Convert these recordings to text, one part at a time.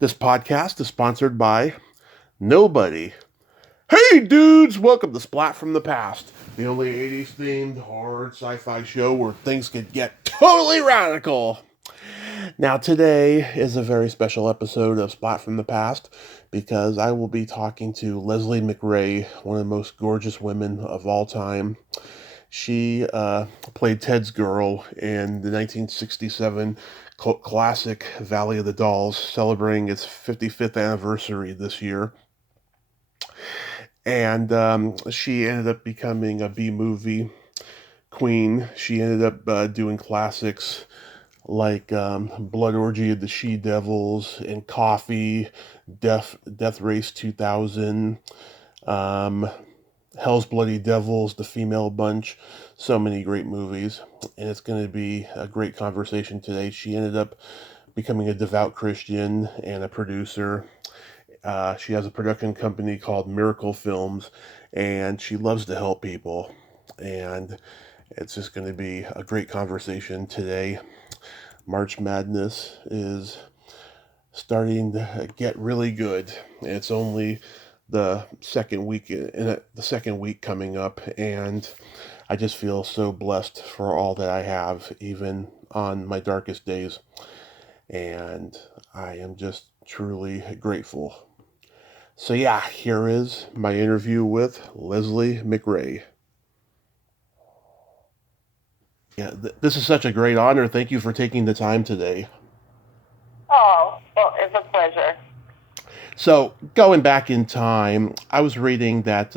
This podcast is sponsored by nobody. Hey dudes, welcome to Splat from the Past, the only 80s themed horror sci-fi show where things could get totally radical. Now today is a very special episode of Splat from the Past because I will be talking to Leslie McRay, one of the most gorgeous women of all time. She played Ted's girl in the 1967 classic Valley of the Dolls, celebrating its 55th anniversary this year. And she ended up becoming a B-movie queen. She ended up doing classics like Blood Orgy of the She-Devils and Coffy, Death Race 2000, um, Hell's Bloody Devils, The Female Bunch, so many great movies. And it's going to be a great conversation today. She ended up becoming a devout Christian and a producer. She has a production company called Miracle Films, and she loves to help people. And it's just going to be a great conversation today. March Madness is starting to get really good. It's only the second week coming up, and I just feel so blessed for all that I have, even on my darkest days. And I am just truly grateful. So yeah, here is my interview with Leslie McRay. Yeah, this is such a great honor. Thank you for taking the time today. Oh, well, it's a pleasure. So, going back in time, I was reading that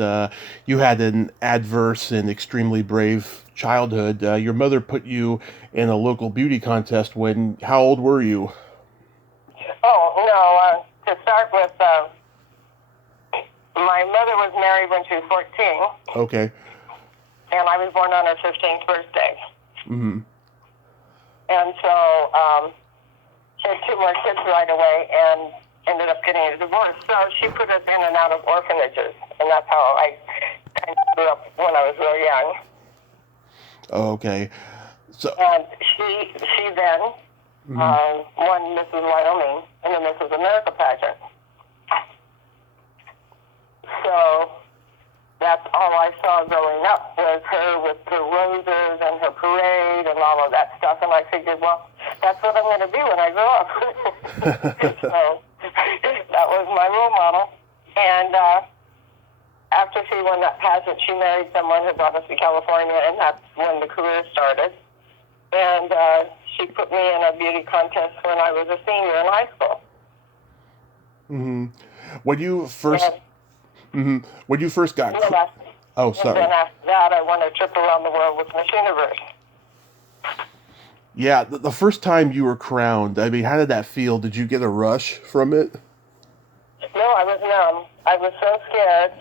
you had an adverse and extremely brave childhood. Your mother put you in a local beauty contest when, how old were you? Oh, no, to start with, my mother was married when she was 14, Okay. and I was born on her 15th birthday. Mm-hmm. And so she had two more kids right away and ended up getting a divorce. So she put us in and out of orphanages, and that's how I kind of grew up when I was real young. Okay. So. And she then won Mrs. Wyoming in the Mrs. America pageant. So that's all I saw growing up was her with the roses and her parade and all of that stuff. And I figured, well, that's what I'm going to be when I grow up. So that was my role model. And after she won that pageant, she married someone who brought us to California, and that's when the career started. And she put me in a beauty contest when I was a senior in high school. Mm-hmm. When you first... When you first got... And then after that, I won a trip around the world with Miss Universe. Yeah, the first time you were crowned, I mean, how did that feel? Did you get a rush from it? No, I was numb. I was so scared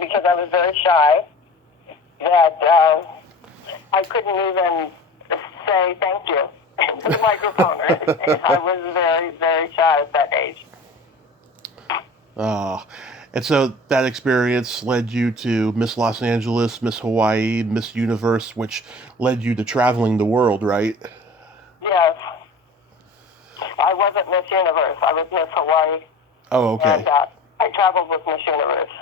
because I was very shy that I couldn't even say thank you to the microphone. I was very, very shy at that age. And so that experience led you to Miss Los Angeles, Miss Hawaii, Miss Universe, which led you to traveling the world, right? Yes. I wasn't Miss Universe. I was Miss Hawaii. Oh, okay. And I traveled with Miss Universe.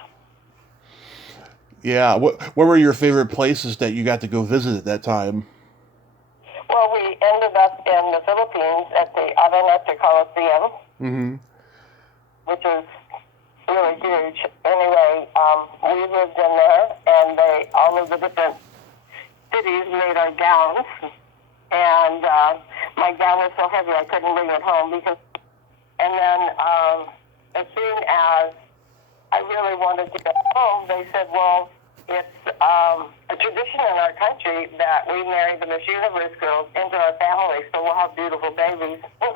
Yeah. What were your favorite places that you got to go visit at that time? Well, we ended up in the Philippines at the Araneta Coliseum, which is really huge. Anyway, we lived in there, and all of the different cities made our gowns. And my gown was so heavy I couldn't bring it home and then as soon as I really wanted to go home, they said, well, it's a tradition in our country that we marry the Miss Universe girls into our family, so we'll have beautiful babies. So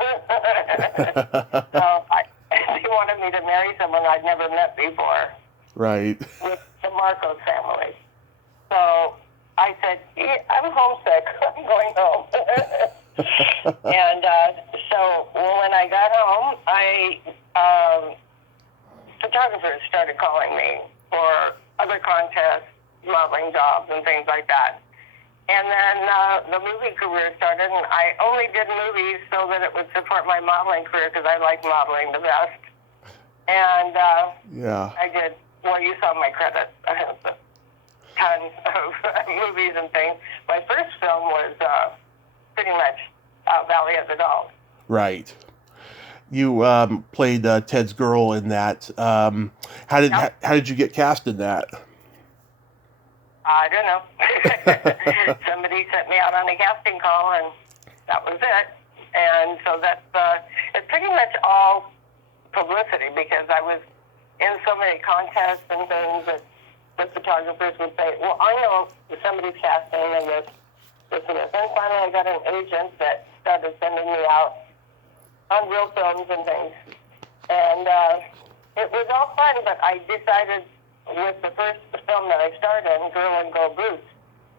they wanted me to marry someone I'd never met before. Right. With the Marcos family. So I said, I'm homesick. I'm going home. And so when I got home, photographers started calling me for other contests, modeling jobs, and things like that. And then the movie career started, and I only did movies so that it would support my modeling career because I like modeling the best. And I did, well, you saw my credits. I have tons of movies and things. My first film was pretty much Valley of the Dolls. Right. You played Ted's girl in that. How did you get cast in that? I don't know. Somebody sent me out on a casting call, and that was it. And so that's it's pretty much all publicity because I was in so many contests and things that the photographers would say, well, I know somebody's casting and this and this. And finally I got an agent that started sending me out on real films and things. And it was all fun, but I decided with the first film that I starred in, Girl in Gold Boots,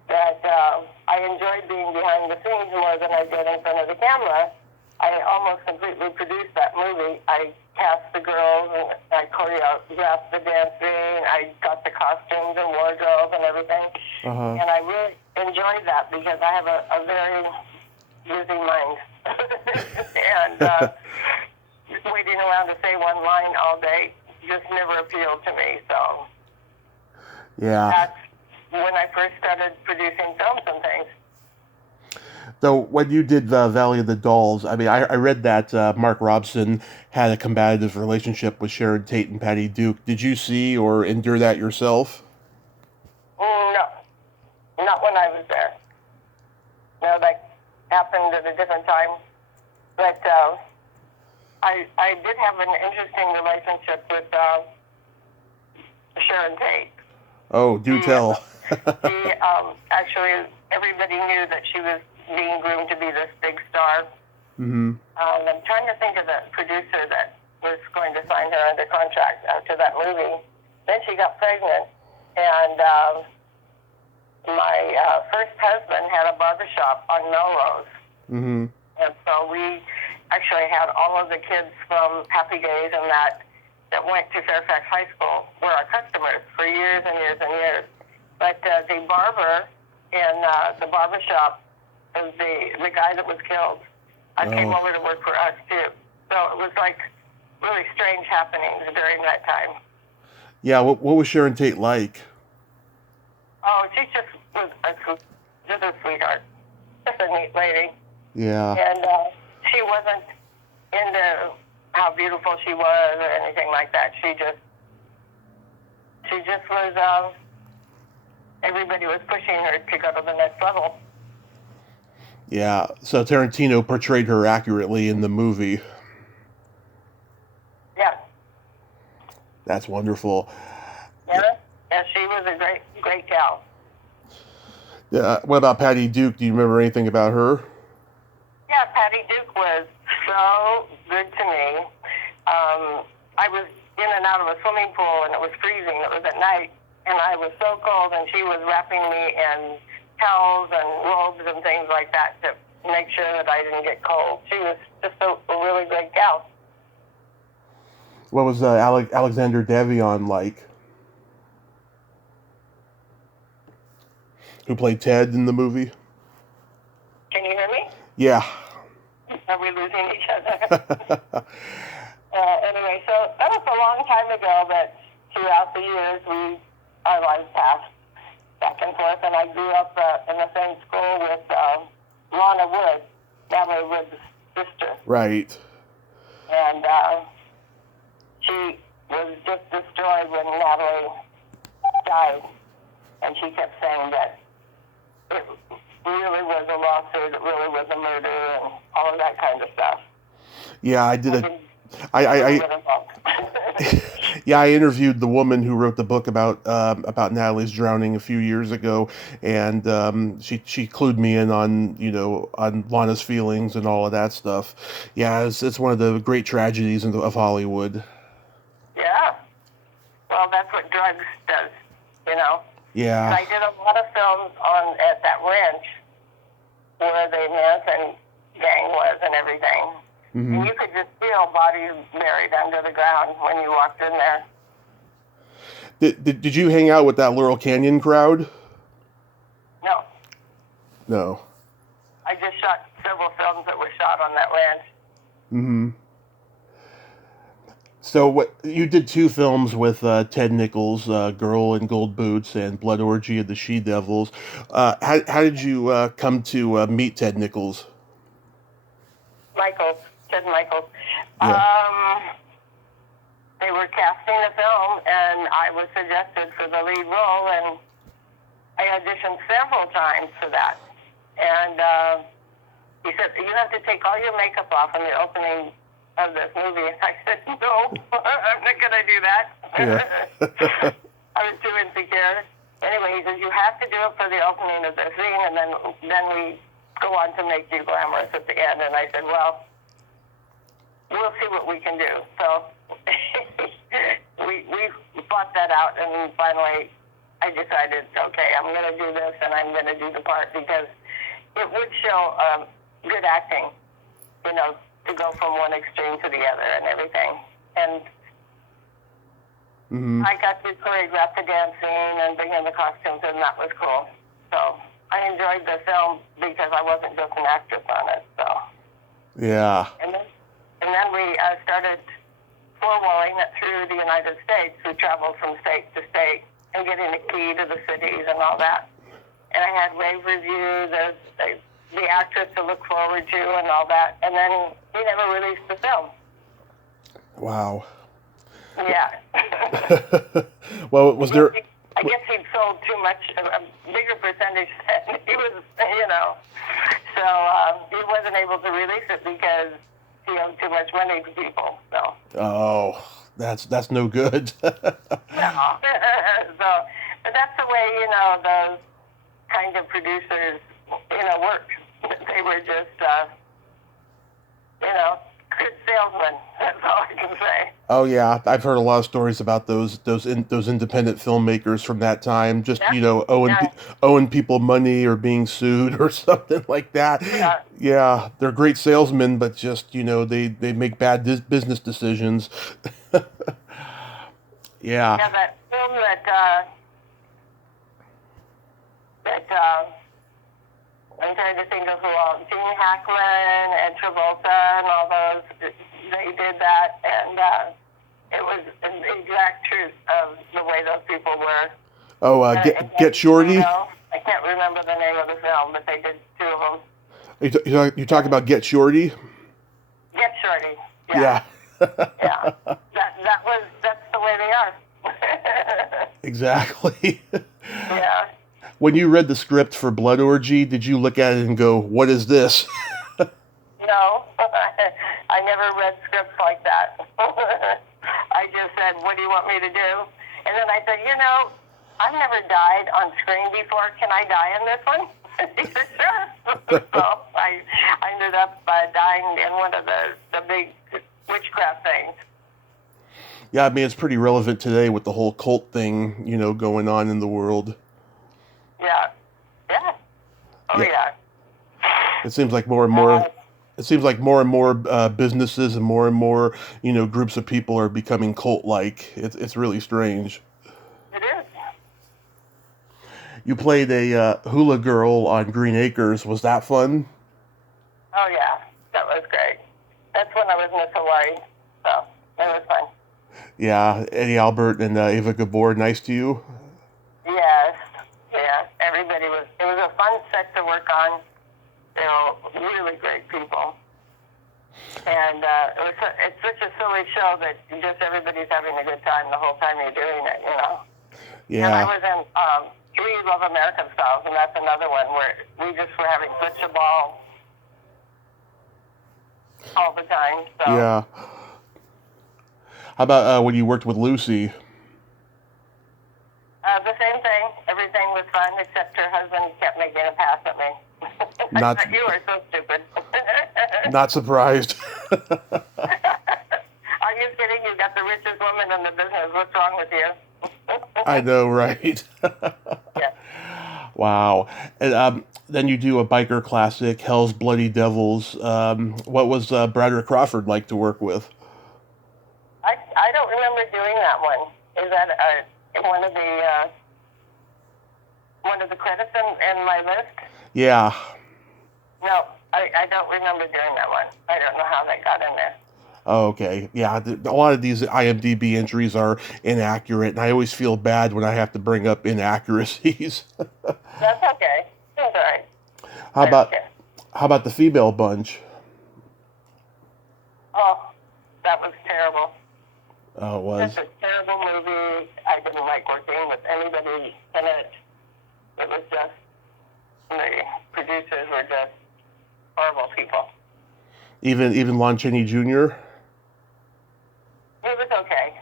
that I enjoyed being behind the scenes more than I did in front of the camera. I almost completely produced that movie. I cast the girls, and I choreographed the dancing, I got the costumes and wardrobe and everything. And I really enjoyed that because I have a very busy mind. And waiting around to say one line all day just never appealed to me. So that's when I first started producing films and things. So when you did Valley of the Dolls, I mean, I read that Mark Robson had a combative relationship with Sharon Tate and Patty Duke. Did you see or endure that yourself? No, not when I was there. No, that happened at a different time. But I did have an interesting relationship with Sharon Tate. Oh, do tell. Actually, everybody knew that she was being groomed to be this big star. I'm trying to think of the producer that was going to sign her under contract after that movie. Then she got pregnant, and my first husband had a barbershop on Melrose. And so we actually had all of the kids from Happy Days and that went to Fairfax High School were our customers for years and years and years. But the barber in the barbershop was the guy that was killed. Came over to work for us, too. So it was like really strange happenings during that time. Yeah, what was Sharon Tate like? Oh, she just was just a sweetheart. Just a neat lady. Yeah. And she wasn't into how beautiful she was or anything like that. She just was, everybody was pushing her to go to the next level. Yeah, so Tarantino portrayed her accurately in the movie. Yeah. That's wonderful. Yeah, and she was a great gal. What about Patty Duke? Do you remember anything about her? Yeah, Patty Duke was so good to me. I was in and out of a swimming pool, and it was freezing. It was at night, and I was so cold, and she was wrapping me in towels and robes and things like that to make sure that I didn't get cold. She was just a really great gal. What was Alexander Davion like? Who played Ted in the movie? Can you hear me? Yeah. Are we losing each other? Anyway, so that was a long time ago, but throughout the years, our lives passed back and forth, and I grew up in the same school with Lana Wood, Natalie Wood's sister. Right. And she was just destroyed when Natalie died, and she kept saying that it really was a lawsuit, it really was a murder, and all of that kind of stuff. Yeah, I did I interviewed the woman who wrote the book about Natalie's drowning a few years ago, and she clued me in on Lana's feelings and all of that stuff. Yeah, it's one of the great tragedies of Hollywood. Yeah, well, that's what drugs does, Yeah. And I did a lot of films at that ranch where the Manson gang was and everything. And you could just feel bodies buried under the ground when you walked in there. Did you hang out with that Laurel Canyon crowd? No. No. I just shot several films that were shot on that ranch. Mm-hmm. So what you did two films with Ted Nichols, Girl in Gold Boots and Blood Orgy of the She Devils. How did you come to meet Ted Nichols? Ted Michaels. Yeah. They were casting a film, and I was suggested for the lead role, and I auditioned several times for that. And he said, "You have to take all your makeup off in the opening of this movie." And I said, "No, I'm not going to do that." Yeah. I was too insecure. Anyway, he said, "You have to do it for the opening of the scene, and then we go on to make you glamorous at the end." And I said, "Well, we'll see what we can do." So we fought that out, and finally I decided, okay, I'm going to do this, and I'm going to do the part, because it would show good acting, to go from one extreme to the other and everything. And I got to choreograph the dance scene and bring in the costumes, and that was cool. So I enjoyed the film because I wasn't just an actress on it. So Yeah. And then we started four-walling it through the United States. We traveled from state to state and getting the key to the cities and all that. And I had rave reviews, the actress to look forward to and all that. And then we never released the film. Wow. Yeah. Well, was there... I guess he'd sold too much, a bigger percentage than he was, So he wasn't able to release it because he owed too much money to people. So. Oh, that's no good. No. But that's the way, those kind of producers, work. They were just, good salesmen. That's all I can say. Oh yeah, I've heard a lot of stories about those independent filmmakers from that time. Just owing people money or being sued or something like that. Yeah. Yeah, they're great salesmen, but just they make bad business decisions. Yeah. Yeah, that film I'm trying to think of who all, Gene Hackman and Travolta and all those, they did that, and it was an exact truth of the way those people were. Oh, Get Shorty? I can't remember the name of the film, but they did two of them. You talk about Get Shorty? Get Shorty. Yeah. Yeah. That's the way they are. Exactly. Yeah. When you read the script for Blood Orgy, did you look at it and go, "What is this?" No, I never read scripts like that. I just said, "What do you want me to do?" And then I said, "I've never died on screen before. Can I die in this one?" He said, "Sure." So I ended up dying in one of the big witchcraft things. Yeah, I mean, it's pretty relevant today with the whole cult thing, going on in the world. Yeah. Yeah. Oh, yeah. It seems like more and more. It seems like more and more businesses and more groups of people are becoming cult-like. It's really strange. It is. You played a hula girl on Green Acres. Was that fun? Oh yeah, that was great. That's when I was Miss Hawaii, so it was fun. Yeah, Eddie Albert and Ava Gabor, nice to you? Yes. Yeah, everybody was. It was a fun set to work on. Really great people, and it's such a silly show that just everybody's having a good time the whole time you're doing it. Yeah. And I was in We Love American Styles, and that's another one where we just were having such a ball all the time. So. Yeah. How about when you worked with Lucy? The same thing. Everything was fun, except her husband kept making a pass at me. You were so stupid. Not surprised. Are you kidding? You got the richest woman in the business. What's wrong with you? I know, right? Yeah. Wow. And then you do a biker classic, Hell's Bloody Devils. What was Braderick Crawford like to work with? I don't remember doing that one. Is that one of the one of the credits in my list? Yeah. No, I don't remember doing that one. I don't know how that got in there. Oh, okay. Yeah, a lot of these IMDb entries are inaccurate, and I always feel bad when I have to bring up inaccuracies. That's okay. That's all right. How about the female bunch? Oh, that was terrible. Oh, it was. It's a terrible movie. I didn't like working with anybody in it. It was just, the producers were just horrible people. Even Lon Chaney Jr.? It was okay,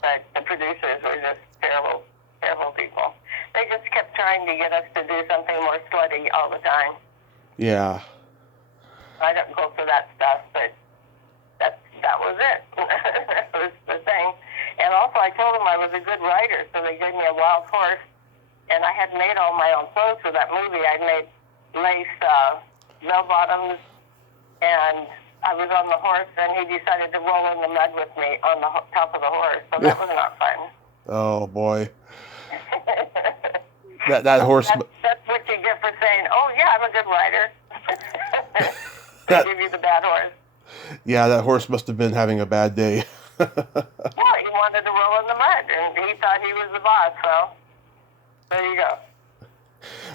but the producers were just terrible, terrible people. They just kept trying to get us to do something more slutty all the time. Yeah. I don't go for that stuff, but that was it. That was the thing. And also, I told them I was a good writer, so they gave me a wild horse. And I had made all my own clothes for that movie. I made lace bell bottoms, and I was on the horse, and he decided to roll in the mud with me on the top of the horse. So that was not fun. Oh boy. that horse. That's what you get for saying, "Oh yeah, I'm a good writer." They give you the bad horse. Yeah, that horse must have been having a bad day. Yeah, he wanted to roll in the mud, and he thought he was the boss. So there you go.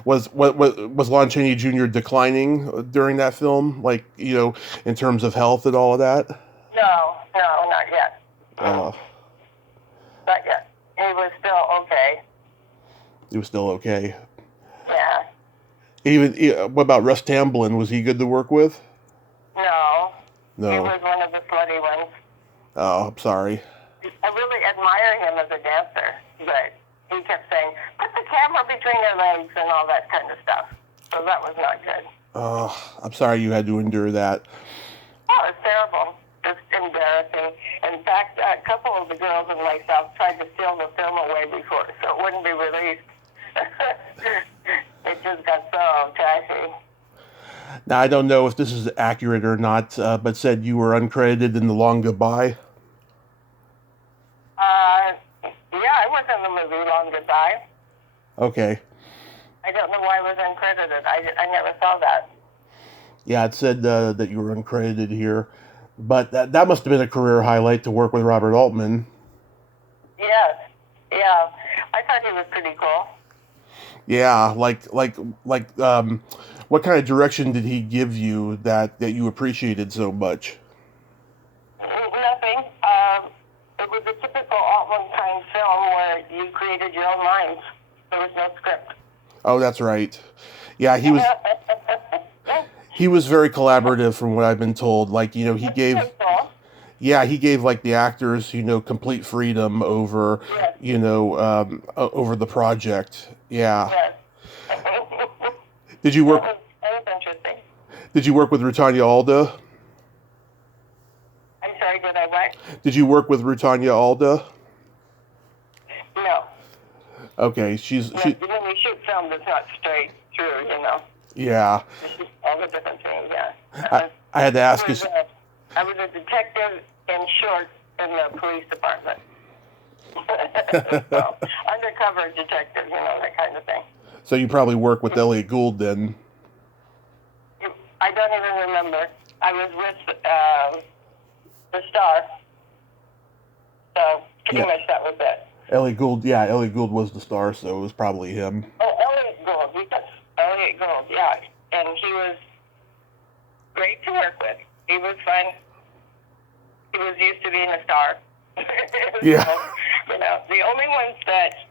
Was Lon Chaney Jr. declining during that film? Like, in terms of health and all of that? No, not yet. Oh. Not yet. He was still okay. He was still okay. Yeah. What about Russ Tamblyn? Was he good to work with? No. No. He was one of the slutty ones. Oh, I'm sorry. I really admire him as a dancer, but he kept saying, "Put the camera between your legs," and all that kind of stuff. So that was not good. Oh, I'm sorry you had to endure that. Oh, it's terrible. It's embarrassing. In fact, a couple of the girls in myself tried to steal the film away before, so it wouldn't be released. It just got so trashy. Now, I don't know if this is accurate or not, but said you were uncredited in The Long Goodbye. Yeah, I was in the movie Long Goodbye. Okay. I don't know why I was uncredited. I never saw that. Yeah, it said that you were uncredited here. But that must have been a career highlight to work with Robert Altman. Yes. Yeah. I thought he was pretty cool. Yeah, what kind of direction did he give you that you appreciated so much? Nothing. It was a typical Altman kind film where you created your own lines. There was no script. Oh, that's right. Yeah, he was very collaborative from what I've been told. Like, he gave like the actors, complete freedom over, over the project. Yeah. Yes. Did you work? That was interesting. Did you work with Rutanya Alda? I'm sorry, did I what? Did you work with Rutanya Alda? No. Okay, When we shoot film that's not straight through, Yeah. all the different things, yeah. I had to ask you. I was a detective in short in the police department. So, undercover detective, that kind of thing. So you probably work with Elliot Gould then. I don't even remember. I was with the Star. So pretty much that was it. Elliot Gould was the star, so it was probably him. Oh, Elliot Gould, yes. Elliot Gould, yeah. And he was great to work with. He was fun. He was used to being a star. Yeah. So, the only ones that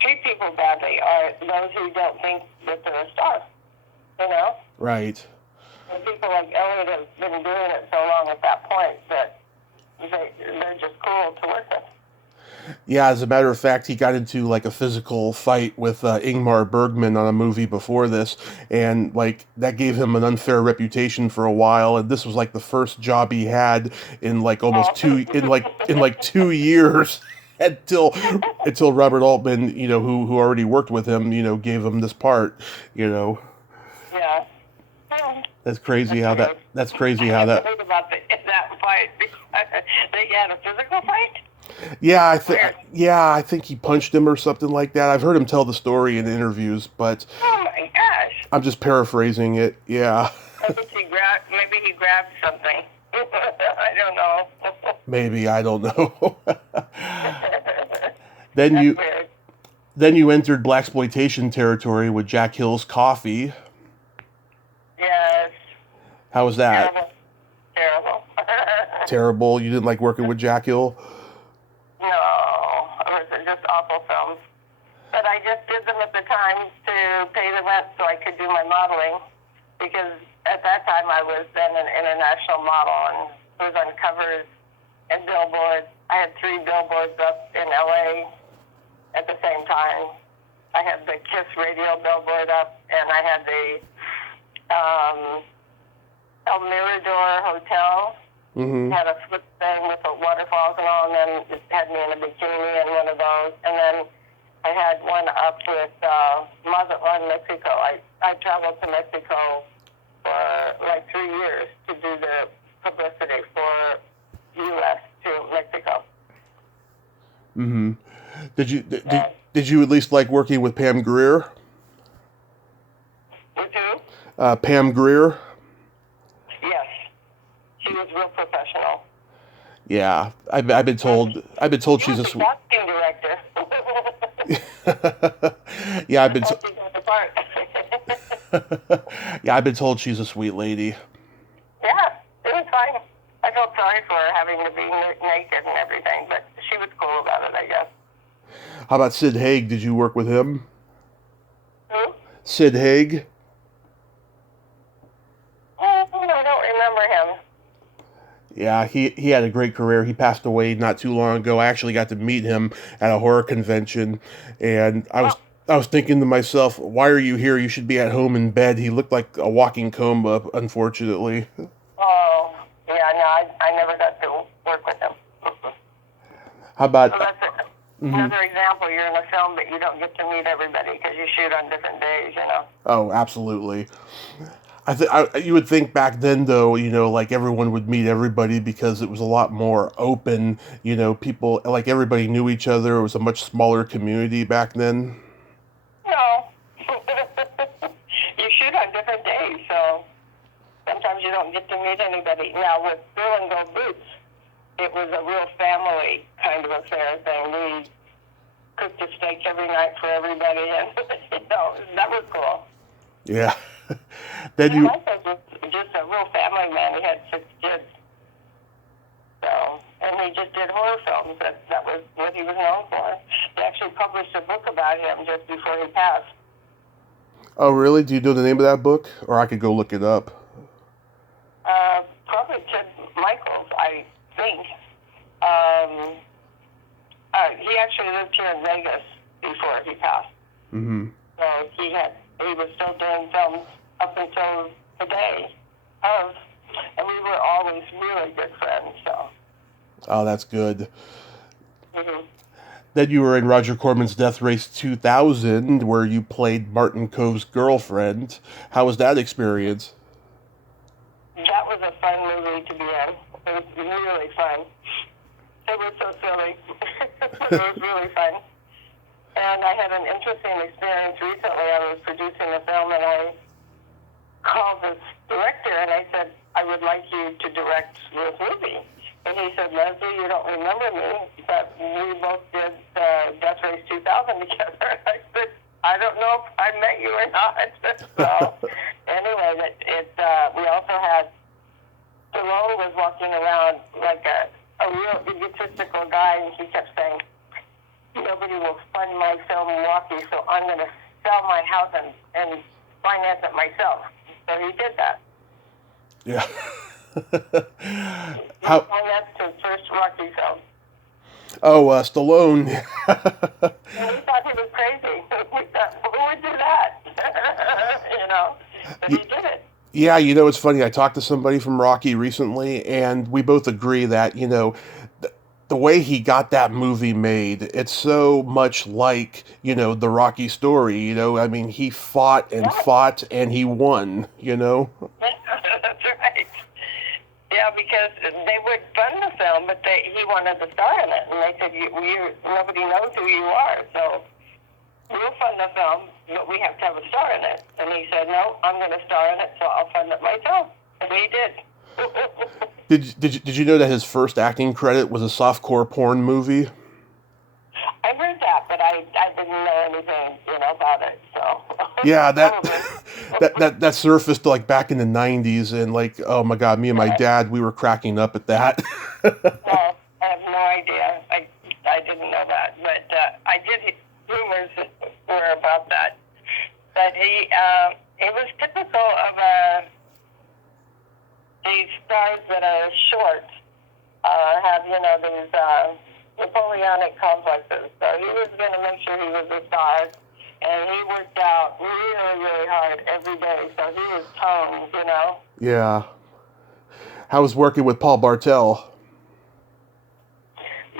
treat people badly are those who don't think that they're a star. Right. And people like Elliot have been doing it so long at that point that they're just cool to work with. Yeah, as a matter of fact, he got into like a physical fight with Ingmar Bergman on a movie before this, and like that gave him an unfair reputation for a while. And this was like the first job he had in like almost 2 years until Robert Altman, who already worked with him, gave him this part. Yeah. That's crazy how that. That's crazy how I that. heard about that fight. They had a physical fight. I think he punched him or something like that. I've heard him tell the story in interviews, but Oh my gosh. I'm just paraphrasing it. Yeah. Maybe he grabbed something. I don't know. Maybe, I don't know. then That's you weird. then you entered Blaxploitation territory with Jack Hill's Coffy. Yes. How was that? Terrible. Terrible. Terrible. You didn't like working with Jack Hill? No, it was just awful films. But I just did them at the time to pay the rent so I could do my modeling, because at that time I was then an international model and was on covers and billboards. I had 3 billboards up in LA at the same time. I had the Kiss radio billboard up, and I had the El Mirador Hotel. Mm-hmm. Had a flip thing with the waterfalls and all, and then it had me in a bikini in one of those. And then I had one up with Mazatlan, Mexico. I traveled to Mexico for like 3 years to do the publicity for U.S. to Mexico. Mm-hmm. Did you at least like working with Pam Grier? With who? Pam Grier? Yes. She was real professional. Yeah, I've been told she's a sweet casting director. yeah, yeah, I've been told she's a sweet lady. Yeah, it was fine. I felt sorry for her having to be naked and everything, but she was cool about it, I guess. How about Sid Haig? Did you work with him? Who? Sid Haig? I don't remember him. Yeah, he had a great career. He passed away not too long ago. I actually got to meet him at a horror convention, and I was thinking to myself, why are you here? You should be at home in bed. He looked like a walking coma, unfortunately. Oh, yeah, no, I never got to work with him. How about... So that's another example. You're in a film, but you don't get to meet everybody because you shoot on different days, you know? Oh, absolutely. You would think back then, though, like everyone would meet everybody because it was a lot more open. People, like everybody knew each other. It was a much smaller community back then. No. You shoot on different days, so sometimes you don't get to meet anybody. Now, with Bill and Go Boots, it was a real family kind of affair thing. We cooked a steak every night for everybody, and that was cool. Yeah. My husband was just a real family man. He had 6 kids. So, and he just did horror films. That was what he was known for. They actually published a book about him just before he passed. Oh, really? Do you know the name of that book? Or I could go look it up. Probably Ted Michaels, I think. He actually lived here in Vegas before he passed. Mm-hmm. So he was still doing films up until the day of, and we were always really good friends, so. Oh, that's good. Mm-hmm. Then you were in Roger Corman's Death Race 2000, where you played Martin Cove's girlfriend. How was that experience? That was a fun movie to be in. It was really fun. It was so silly. It was really fun. And I had an interesting experience recently. I was producing a film, and I called this director, and I said, I would like you to direct this movie. And he said, Leslie, you don't remember me, but we both did Death Race 2000 together. I said, I don't know if I met you or not. So anyway, we also had, Stallone was walking around like a real egotistical guy, and he kept saying, nobody will fund my film Rocky, so I'm going to sell my house and finance it myself. So he did that. Yeah. He financed his first Rocky film. Oh, Stallone. And we thought he was crazy. We thought, who would do that? But he did it. Yeah, it's funny. I talked to somebody from Rocky recently, and we both agree that, the way he got that movie made, it's so much like, the Rocky story, I mean, he fought and fought and he won, That's right. Yeah, because they would fund the film, but he wanted to star in it, and they said, nobody knows who you are, so we'll fund the film, but we have to have a star in it. And he said, no, I'm going to star in it, so I'll fund it myself. And he did. Did you know that his first acting credit was a softcore porn movie? I heard that, but I didn't know anything, about it. So yeah, that surfaced like back in the '90s, and like, oh my God, me and my dad, we were cracking up at that. No, I have no idea. I didn't know that, but I did. Rumors were about that. But it was typical of these stars that are short, have these Napoleonic complexes. So he was going to make sure he was a star, and he worked out really, really hard every day. So he was toned, Yeah. How was working with Paul Bartel?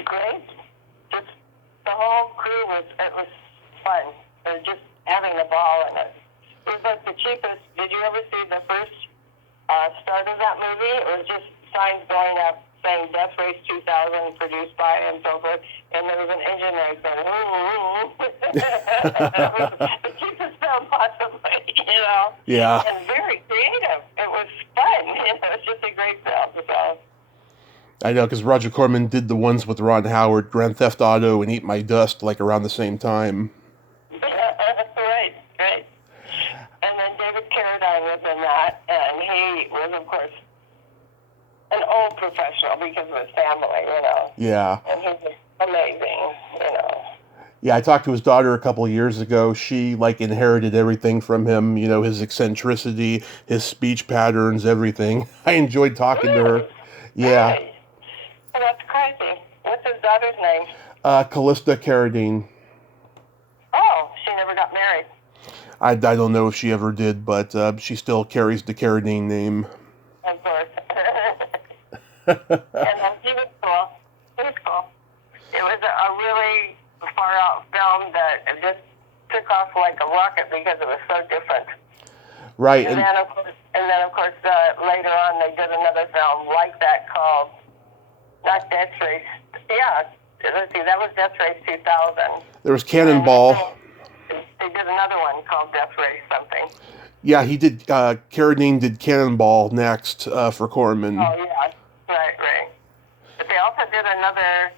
Great. Just the whole crew was fun. It was just having a ball in it. It was like the cheapest. Did you ever see the first start of that movie? It was just signs going up saying Death Race 2000 produced by and so forth, and there was an engine right there. It was the cheapest film possibly, Yeah. And very creative. It was fun. It was just a great film. So. I know, because Roger Corman did the ones with Ron Howard, Grand Theft Auto, and Eat My Dust, like around the same time. Right. And then David Carradine was in that, and he was, of course, an old professional because of his family, Yeah. And he was amazing, Yeah, I talked to his daughter a couple of years ago. She, inherited everything from him, his eccentricity, his speech patterns, everything. I enjoyed talking to her. Yeah. Really? Oh, that's crazy. What's his daughter's name? Callista Carradine. Oh, she never got married. I don't know if she ever did, but she still carries the Carradine name. Of course. And he was cool. He was cool. It was a really far-out film that just took off like a rocket because it was so different. Right. And then, of course, later on they did another film like that called, not Death Race. Yeah, let's see, that was Death Race 2000. There was Cannonball. They did another one called Death Race something. Yeah, he did. Carradine did Cannonball next for Corman. Oh, yeah. Right. But they also did another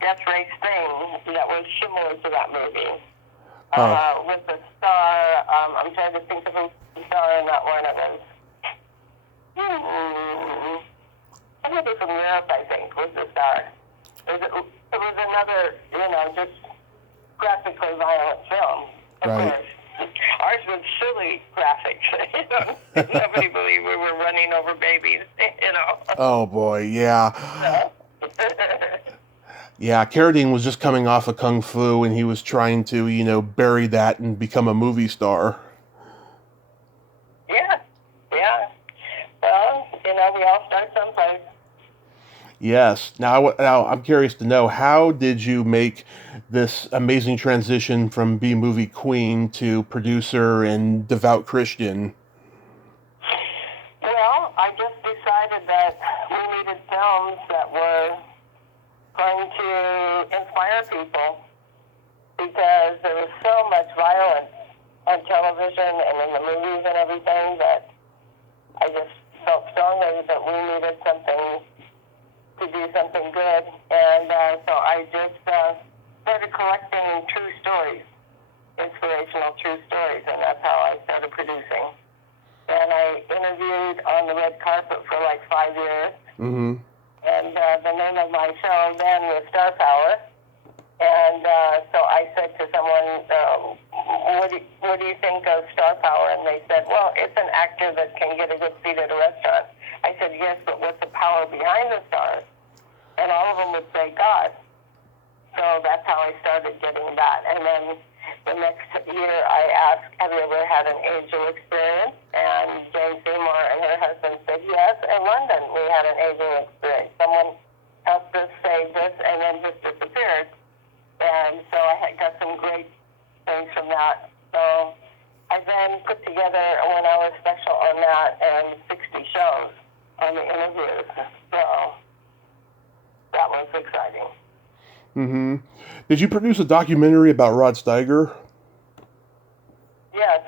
Death Race thing that was similar to that movie. With the star, I'm trying to think of who the star in that one. It was somebody from Europe, I think, was the star. It was another, just graphically violent film, of course. Ours was silly graphics. Nobody believed we were running over babies, Oh, boy, yeah. Yeah, Carradine was just coming off of Kung Fu, and he was trying to, bury that and become a movie star. Yeah. Well, we all start someplace. Yes. Now I'm curious to know, how did you make this amazing transition from B-movie queen to producer and devout Christian? Well, I just decided that we needed films that were going to inspire people, because there was so much violence on television and in the movies and everything that I just felt strongly that we needed something to do something good. And so I just started collecting true stories, inspirational true stories, and that's how I started producing. And I interviewed on the red carpet for like 5 years. Mm-hmm. And the name of my show then was Star Power. And so I said to someone, what do you think of Star Power? And they said, well, it's an actor that can get a good seat at a restaurant. I said, yes, but what's the power behind the stars? And all of them would say God. So that's how I started getting that. And then the next year I asked, have you ever had an angel experience? And Jane Seymour and her husband said, yes. In London we had an angel experience. Someone helped us say this and then just disappeared. And so I got some great things from that. So I then put together a 1-hour special on that and 60 shows on the interviews. was exciting. Mm-hmm. Did you produce a documentary about Rod Steiger? Yes.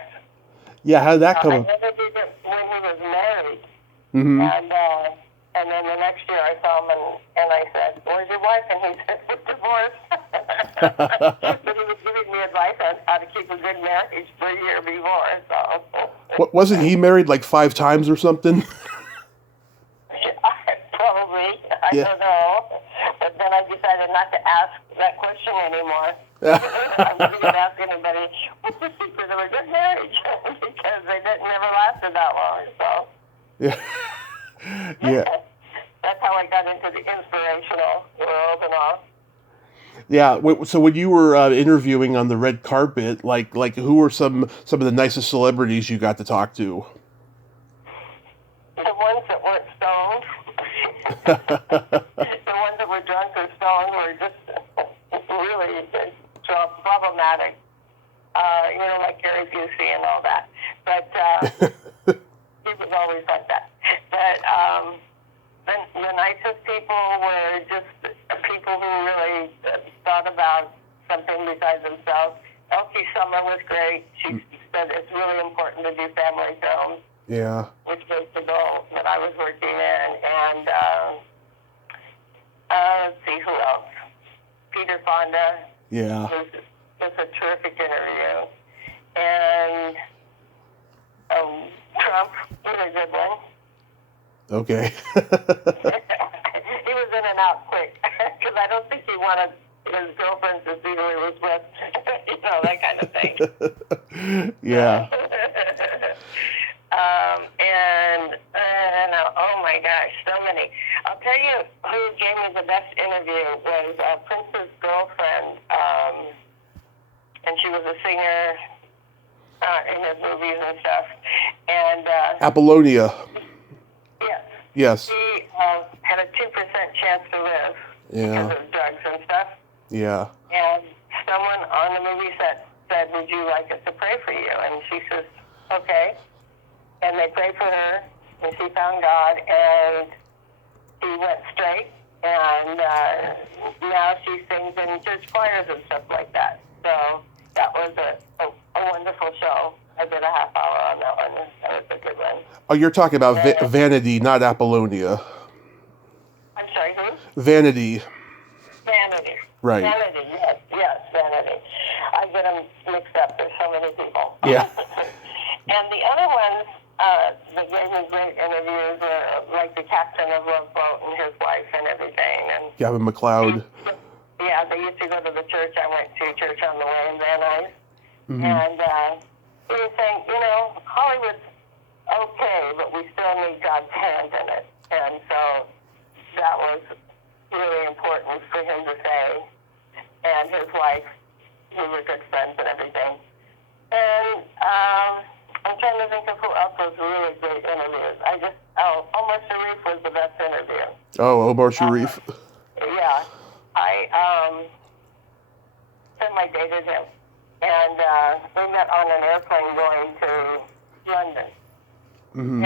Yeah, how did that I come? never did it when he was married. Mm-hmm. And then the next year I saw him and I said, "Where's your wife?" And he said, "We're divorced." But he was giving me advice on how to keep a good marriage for a year before. So. What, wasn't he married like 5 times or something? Probably. I Yeah. don't know. But then I decided not to ask that question anymore. I wasn't going to ask anybody, what's the secret of a good marriage? Because they never lasted that long. So. Yeah. Yeah. That's how I got into the inspirational world and all. Yeah. So when you were interviewing on the red carpet, like who were some of the nicest celebrities you got to talk to? The ones that weren't stoned. The ones that were drunk or stoned were just really problematic. Like Gary Busey and all that. But he was always like that. But the nicest people were just people who really thought about something besides themselves. Elsie Summer was great. She said it's really important to do family films. Yeah. Which was the goal that I was working in. And let's see who else. Peter Fonda. Yeah. Was a terrific interview. And Trump was a good one. Okay. He was in and out quick because I don't think he wanted his girlfriend to see who he was with. That kind of thing. Yeah. And oh my gosh, so many. I'll tell you who gave me the best interview was Prince's girlfriend, and she was a singer in his movies and stuff. And Apollonia. yes. Yes. She had a 2% chance to live Yeah. because of drugs and stuff. Yeah. And someone on the movie set said, "Would you like us to pray for you?" And she says, "Okay." And they prayed for her, and she found God, and she went straight, and now she sings in church choirs and stuff like that. So that was a wonderful show. I did a half hour on that one. That was a good one. Oh, you're talking about Vanity, not Apollonia. I'm sorry, who? Vanity. Vanity. Right. Vanity, yes, Vanity. I get them mixed up. There's so many people. Yeah. And the other ones that gave me great interviews were like the captain of Love Boat and his wife and everything. And Gavin McLeod. yeah, they used to go to the church. I went to church on the way in Van Nuys. Mm-hmm. And he was saying, Hollywood's okay, but we still need God's hand in it. And so that was really important for him to say. And his wife, we were good friends and everything. And I'm trying to think of who else was really great interviews. Omar Sharif was the best interview. Oh, Omar Sharif. Yeah. I semi-dated him. And we met on an airplane going to London. Mm-hmm.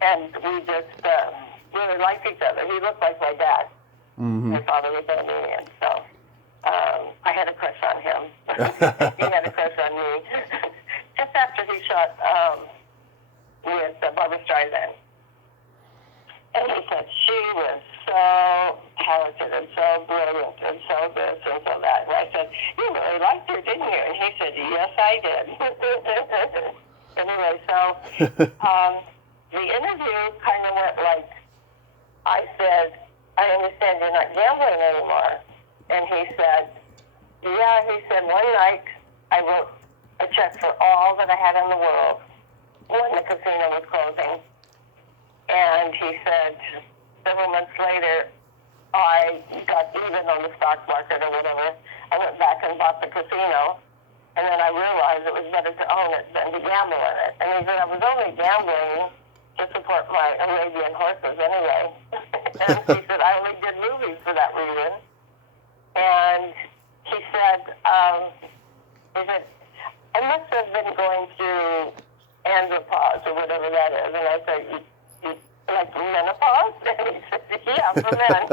And we just really liked each other. He looked like my dad. Mm-hmm. My father was Armenian, so I had a crush on him. He had a crush on me. Just after he shot with Barbra Streisand. And he said she was so talented and so brilliant and so this and so that. And I said, "You really liked her, didn't you?" And he said, "Yes, I did." Anyway, so the interview kind of went like, I said, "I understand you're not gambling anymore." And he said, "Yeah," he said, "one night I wrote a check for all that I had in the world when the casino was closing." And he said, several months later, I got even on the stock market or whatever. I went back and bought the casino, and then I realized it was better to own it than to gamble in it. And he said, I was only gambling to support my Arabian horses anyway. And he said, I only did movies for that reason. And he said, I must have been going through andropause or whatever that is. And I said, like menopause? And he said, yeah, for men,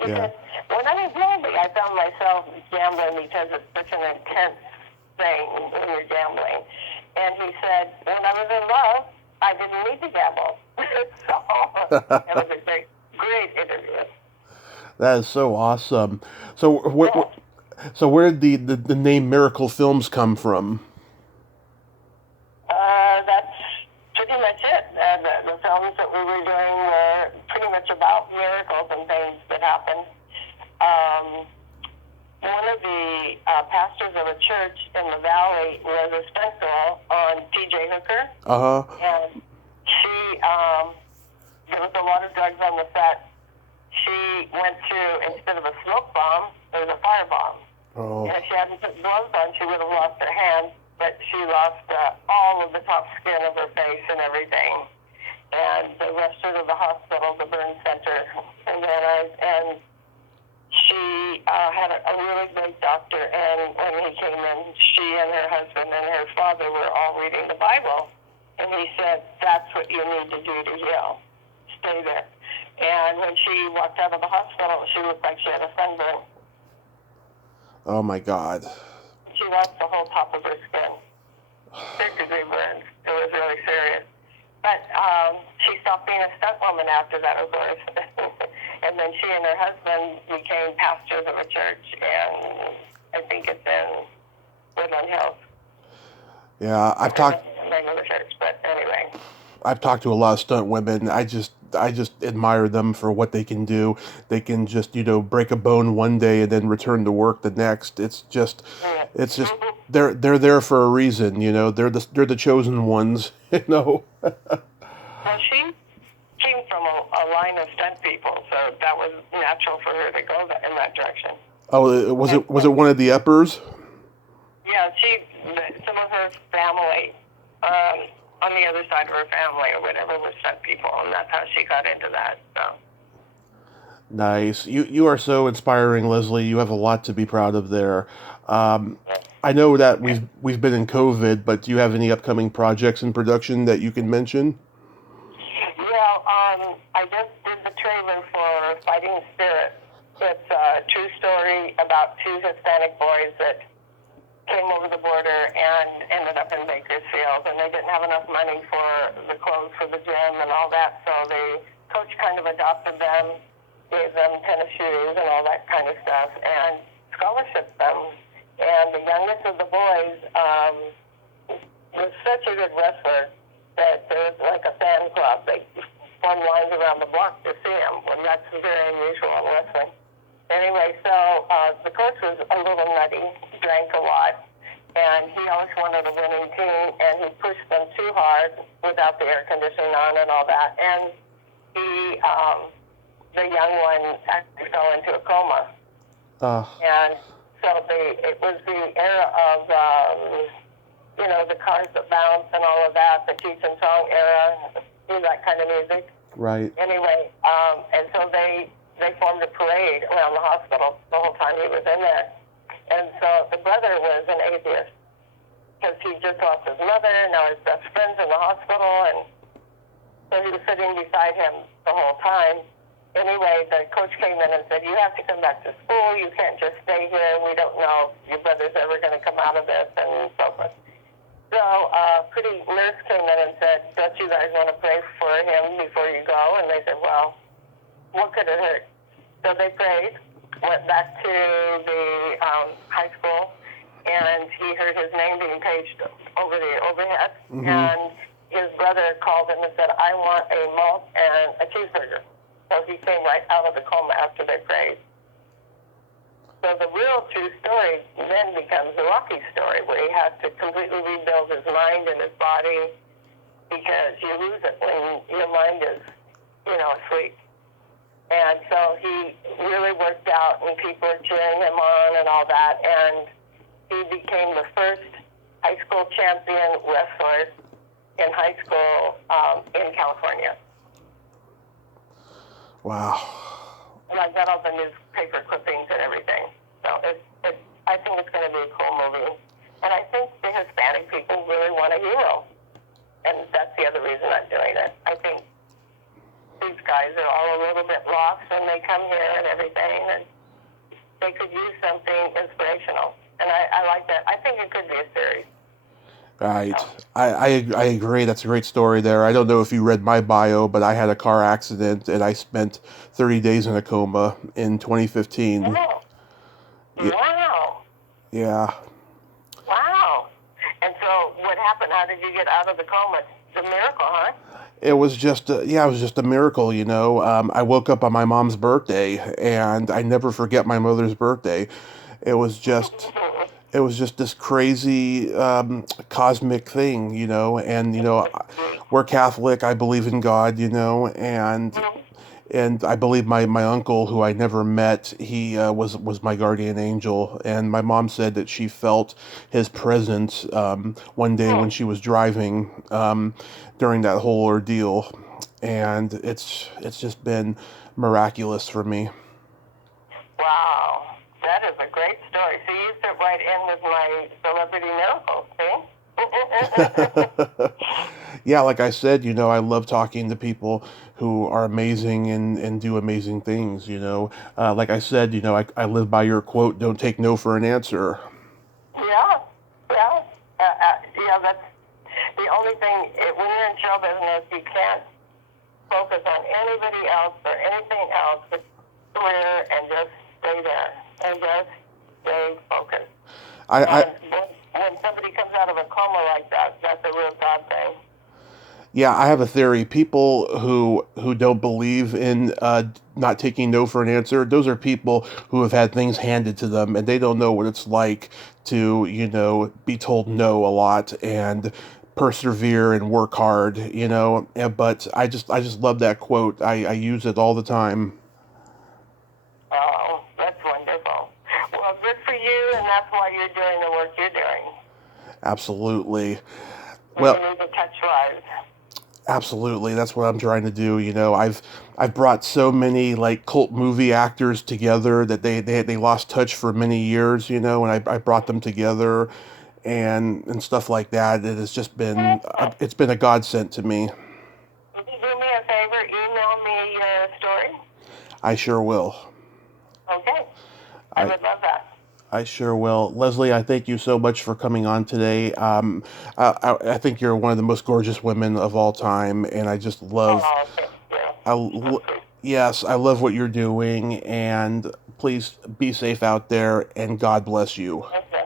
Yeah. Because when I was younger, I found myself gambling because it's such an intense thing when you're gambling. And he said, when I was in love, I didn't need to gamble. So it was a great interview. That is so awesome. So Yeah. where did the name Miracle Films come from? That's pretty much it. The films that we were doing were pretty much about miracles and things that happened. One of the pastors of a church in the valley was a stunt girl on T.J. Hooker, Uh-huh. and she, there was a lot of drugs on the set. She went to, instead of a smoke bomb, there was a fire bomb. Oh. And if she hadn't put gloves on, she would have lost her hand, but she lost all of the top skin of her face and everything. And they rushed her to the hospital, the burn center, and she had a really great doctor, and when he came in, she and her husband and her father were all reading the Bible, and he said, that's what you need to do to heal. Stay there. And when she walked out of the hospital, she looked like she had a sunburn. Oh my God. She lost the whole top of her skin. Third-degree burns. It was really serious. But she stopped being a stunt woman after that, of course. And then she and her husband became pastors of a church, and I think it's in Woodland Hills. Yeah, I don't know the name of the church, but anyway. I've talked to a lot of stunt women. I just admire them for what they can do. They can just, break a bone one day and then return to work the next. It's just they're there for a reason, They're the chosen ones, Well, she came from a line of stunt people, so that was natural for her to go in that direction. Oh, was it one of the Eppers? Yeah, some of her family, on the other side of her family or whatever, were stunt people, and that's how she got into that. So. Nice. You are so inspiring, Leslie. You have a lot to be proud of there. I know that we've been in COVID, but do you have any upcoming projects in production that you can mention? Yeah, I just did the trailer for Fighting Spirit. It's a true story about two Hispanic boys that came over the border and ended up in Bakersfield, and they didn't have enough money for the clothes for the gym and all that, so the coach kind of adopted them, gave them tennis shoes and all that kind of stuff, and scholarshiped them. And the youngest of the boys was such a good wrestler that there was like a fan club. They formed lines around the block to see him, and that's very unusual in wrestling. Anyway, so the coach was a little nutty, drank a lot, and he always wanted a winning team, and he pushed them too hard without the air conditioning on and all that. And the young one actually fell into a coma. And so it was the era of, the cars that bounce and all of that, the Cheech and Chong era, that kind of music. Right. Anyway, and so they formed a parade around the hospital the whole time he was in there. And so the brother was an atheist because he just lost his mother, now his best friend's in the hospital, and so he was sitting beside him the whole time. Anyway, the coach came in and said, you have to come back to school, you can't just stay here, we don't know if your brother's ever going to come out of this, and so forth. So pretty nurse came in and said, don't you guys want to pray for him before you go? And they said, well, what could it hurt? So they prayed, went back to the high school, and he heard his name being paged over the overhead. Mm-hmm. And his brother called him and said, I want a malt and a cheeseburger. So he came right out of the coma after they prayed. So the real true story then becomes the Rocky story, where he had to completely rebuild his mind and his body, because you lose it when your mind is, asleep. And so he really worked out, and people were cheering him on and all that, and he became the first high school champion wrestler in high school in California. Wow. And I got all the newspaper clippings and everything. So I think it's going to be a cool movie. And I think the Hispanic people really want a hero. And that's the other reason I'm doing it. I think these guys are all a little bit lost when they come here and everything, and they could use something inspirational. And I like that. I think it could be a series. Right. I agree. That's a great story there. I don't know if you read my bio, but I had a car accident and I spent 30 days in a coma in 2015. Oh. Yeah. Wow. Yeah. Wow. And so what happened? How did you get out of the coma? It's a miracle, huh? It was just a miracle, you know. I woke up on my mom's birthday, and I never forget my mother's birthday. It was just it was just this crazy cosmic thing, you know. And you know, we're Catholic. I believe in God, you know, and I believe my uncle, who I never met, he was my guardian angel. And my mom said that she felt his presence one day when she was driving during that whole ordeal, and it's just been miraculous for me. Wow. That is a great story. So you fit right in with my celebrity miracles, see? Yeah, like I said, you know, I love talking to people who are amazing and do amazing things, you know. Like I said, you know, I live by your quote, don't take no for an answer. Yeah. Yeah. Yeah, that's the only thing. When you're in show business, you can't focus on anybody else or anything else but career and just stay there and just stay focused. I When somebody comes out of a coma like that, that's a real God thing. Yeah, I have a theory. People who don't believe in not taking no for an answer, those are people who have had things handed to them, and they don't know what it's like to, you know, be told no a lot and persevere and work hard, you know. But I just love that quote. I use it all the time. Oh, that's wonderful. Well, good for you, and that's why you're doing the work you're doing. Absolutely. You Well, need to touch lives. absolutely, that's what I'm trying to do. You know, I've brought so many like cult movie actors together that they lost touch for many years. You know, and I brought them together, and stuff like that. It has just been it's been a godsend to me. Would you do me a favor? Email me your story. I sure will. Okay. I I would love that. I sure will. Leslie, I thank you so much for coming on today. I think you're one of the most gorgeous women of all time, and I just love Oh, thank you. I, l- yes, I love what you're doing, and please be safe out there, and God bless you. Okay.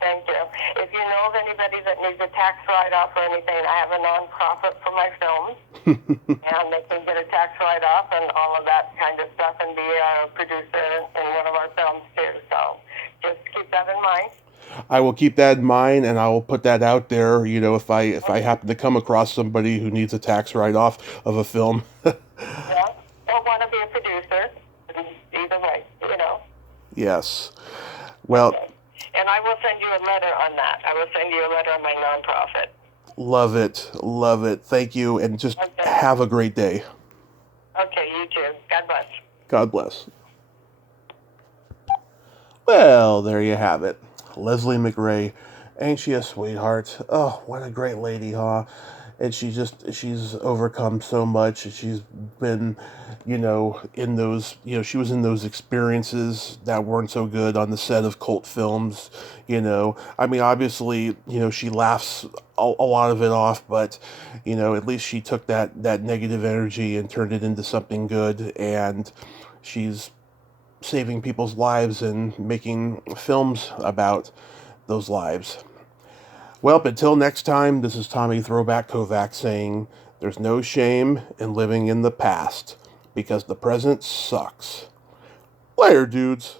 Thank you. If you know of anybody that needs a tax write-off or anything, I have a nonprofit for my films, and they can get a tax write-off and all of that kind of stuff and be a producer in one of our films too. So just keep that in mind. I will keep that in mind, and I will put that out there. You know, if I happen to come across somebody who needs a tax write-off of a film. Yeah. Or want to be a producer. Either way, you know. Yes. Well, Okay. And I will send you a letter on that. I will send you a letter on my nonprofit. love it, love it. Thank you, and just Okay. have a great day. Okay, you too. God bless. God bless. Well, there you have it. Leslie McRay. Ain't she a sweetheart? Oh, what a great lady, huh? And she's overcome so much. She's been, you know, in those, you know, she was in those experiences that weren't so good on the set of cult films, you know. I mean, obviously, you know, she laughs a lot of it off, but, you know, at least she took that negative energy and turned it into something good, and she's saving people's lives and making films about those lives. Well, until next time, this is Tommy Throwback Kovac saying there's no shame in living in the past because the present sucks. Later, dudes.